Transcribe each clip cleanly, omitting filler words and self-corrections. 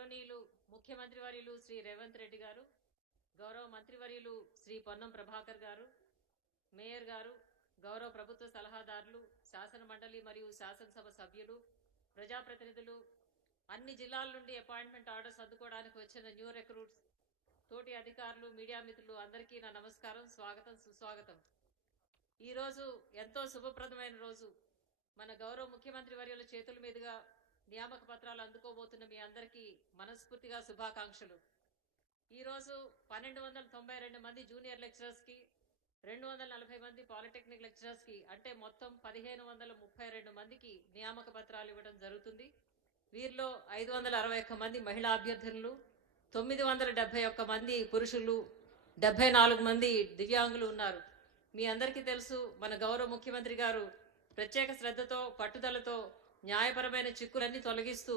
గౌరవనీయులు ముఖ్యమంత్రి వర్యులు శ్రీ రేవంత్ రెడ్డి గారు, గౌరవ మంత్రివర్యులు శ్రీ పొన్నం ప్రభాకర్ గారు, మేయర్ గారు, గౌరవ ప్రభుత్వ సలహాదారులు, శాసన మండలి మరియు శాసనసభ సభ్యులు, ప్రజాప్రతినిధులు, అన్ని జిల్లాల నుండి అపాయింట్మెంట్ ఆర్డర్స్ అందుకోవడానికి వచ్చిన న్యూ రిక్రూట్స్, తోటి అధికారులు, మీడియా మిత్రులు అందరికీ నా నమస్కారం, స్వాగతం, సుస్వాగతం. ఈరోజు ఎంతో శుభప్రదమైన రోజు. మన గౌరవ ముఖ్యమంత్రి వర్యుల చేతుల మీదుగా నియామక పత్రాలు అందుకోబోతున్న మీ అందరికీ మనస్ఫూర్తిగా శుభాకాంక్షలు. ఈరోజు 1292 మంది జూనియర్ లెక్చరర్స్కి, 240 మంది పాలిటెక్నిక్ లెక్చరర్స్కి, అంటే మొత్తం 1532 మందికి నియామక పత్రాలు ఇవ్వడం జరుగుతుంది. వీరిలో 561 మంది మహిళా అభ్యర్థులు, 971 మంది పురుషులు, 74 మంది దివ్యాంగులు ఉన్నారు. మీ అందరికీ తెలుసు, మన గౌరవ ముఖ్యమంత్రి గారు ప్రత్యేక శ్రద్ధతో, పట్టుదలతో న్యాయపరమైన చిక్కులన్నీ తొలగిస్తూ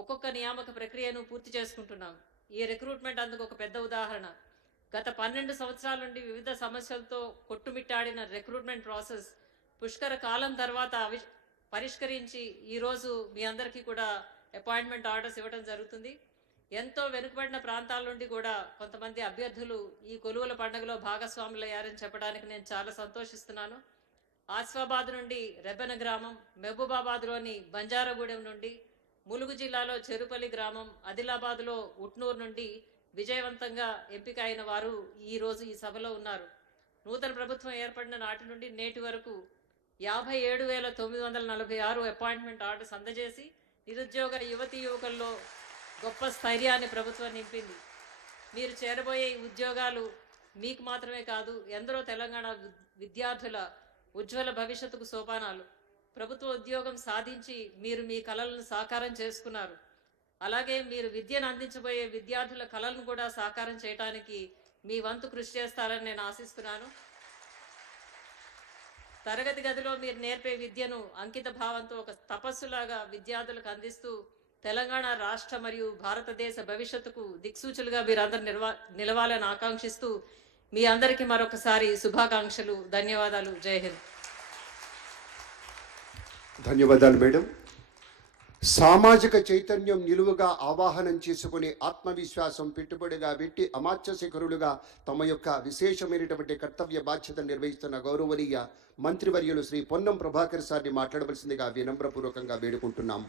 ఒక్కొక్క నియామక ప్రక్రియను పూర్తి చేసుకుంటున్నాం. ఈ రిక్రూట్మెంట్ అందుకు ఒక పెద్ద ఉదాహరణ. గత 12 సంవత్సరాల నుండి వివిధ సమస్యలతో కొట్టుమిట్టాడిన రిక్రూట్మెంట్ ప్రాసెస్ పుష్కర కాలం తర్వాత పరిష్కరించి ఈరోజు మీ అందరికీ కూడా అపాయింట్మెంట్ ఆర్డర్స్ ఇవ్వడం జరుగుతుంది. ఎంతో వెనుకబడిన ప్రాంతాల నుండి కూడా కొంతమంది అభ్యర్థులు ఈ కొలువుల పండుగలో భాగస్వాములయ్యారని చెప్పడానికి నేను చాలా సంతోషిస్తున్నాను. ఆసిఫాబాద్ నుండి రెబ్బెన గ్రామం, మహబూబాబాద్లోని బంజారాగూడెం నుండి, ములుగు జిల్లాలో చెరుపల్లి గ్రామం, ఆదిలాబాద్లో ఉట్నూరు నుండి విజయవంతంగా ఎంపిక అయిన వారు ఈరోజు ఈ సభలో ఉన్నారు. నూతన ప్రభుత్వం ఏర్పడిన నాటి నుండి నేటి వరకు 57,946 అపాయింట్మెంట్ ఆర్డర్స్ అందజేసి నిరుద్యోగ యువతీ యువకుల్లో గొప్ప స్థైర్యాన్ని ప్రభుత్వం నింపింది. మీరు చేరబోయే ఉద్యోగాలు మీకు మాత్రమే కాదు, ఎందరో తెలంగాణ విద్యార్థుల ఉజ్వల భవిష్యత్తుకు సోపానాలు. ప్రభుత్వ ఉద్యోగం సాధించి మీరు మీ కలలను సాకారం చేసుకున్నారు. అలాగే మీరు విద్యను అందించబోయే విద్యార్థుల కళలను కూడా సాకారం చేయడానికి మీ వంతు కృషి చేస్తారని నేను ఆశిస్తున్నాను. తరగతి గదిలో మీరు నేర్పే విద్యను అంకిత భావంతో ఒక తపస్సులాగా విద్యార్థులకు అందిస్తూ తెలంగాణ రాష్ట్ర మరియు భారతదేశ భవిష్యత్తుకు దిక్సూచులుగా మీరందరూ నిలవాలని ఆకాంక్షిస్తూ మీ అందరికీ మరొకసారి శుభాకాంక్షలు, ధన్యవాదాలు. జై హింద్. ధన్యవాదాలు మేడం. సామాజిక చైతన్యం నిలువుగా ఆవాహనం చేసుకుని ఆత్మవిశ్వాసం పెట్టుబడిగా పెట్టి అమాత్య శిఖరులుగా తమ యొక్క విశేషమైనటువంటి కర్తవ్య బాధ్యతను నిర్వహిస్తున్న గౌరవనీయ మంత్రివర్యులు శ్రీ పొన్నం ప్రభాకర్ సార్ని మాట్లాడవలసిందిగా వినమ్రపూర్వకంగా వేడుకుంటున్నాము.